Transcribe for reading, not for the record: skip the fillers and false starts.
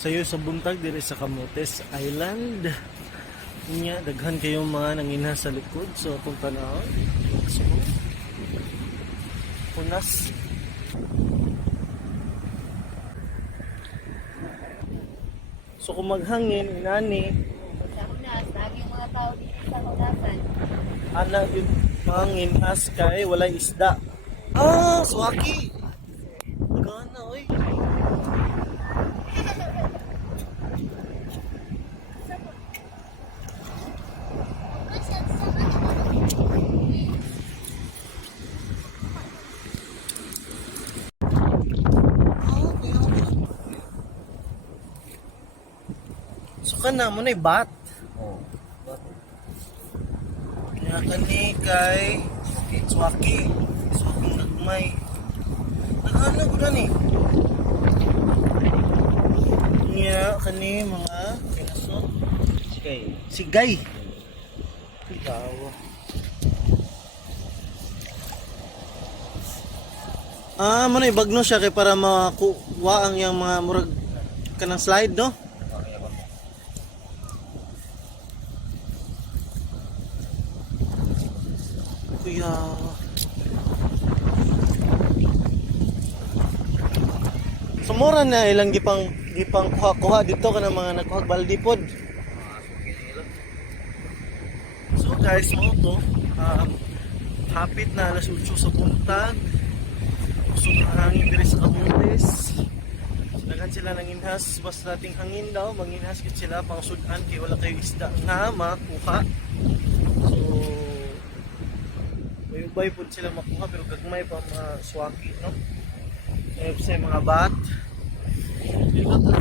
Sayo sa buntag diri sa Camotes Island. Nya daghan kayong mga nanginha sa likod so atong tanawon. So, punas. So kung maghangin inani Sa unas, laging mga tao dito sa unasan. ana yun hangin as kay walay isda. Swaki. Gana oy. So kana mo na bat. Kaya kani kay swaki. Swaki nagmay. Nagana ko na ni. Niya kani mga pinaso. Sigay. Ikaw. Mo na ibagno siya kay para makuha ang yang mga murag kanang slide no. Kuya. Sumura na ilang gipang kuha dito kanang mga nagkuhag baldi pod. So guys, mo to hapit na alas 8 sa buntag. Gusto na hangin diri sa Camotes. Daghan sila nang inhas basta nating hangin daw, manginhas gid sila pang sudan kay wala kayo isda na makuha. So may ubay po sila makuha pero gagmay pa mga swaki no. Sa mga bat. Dito sa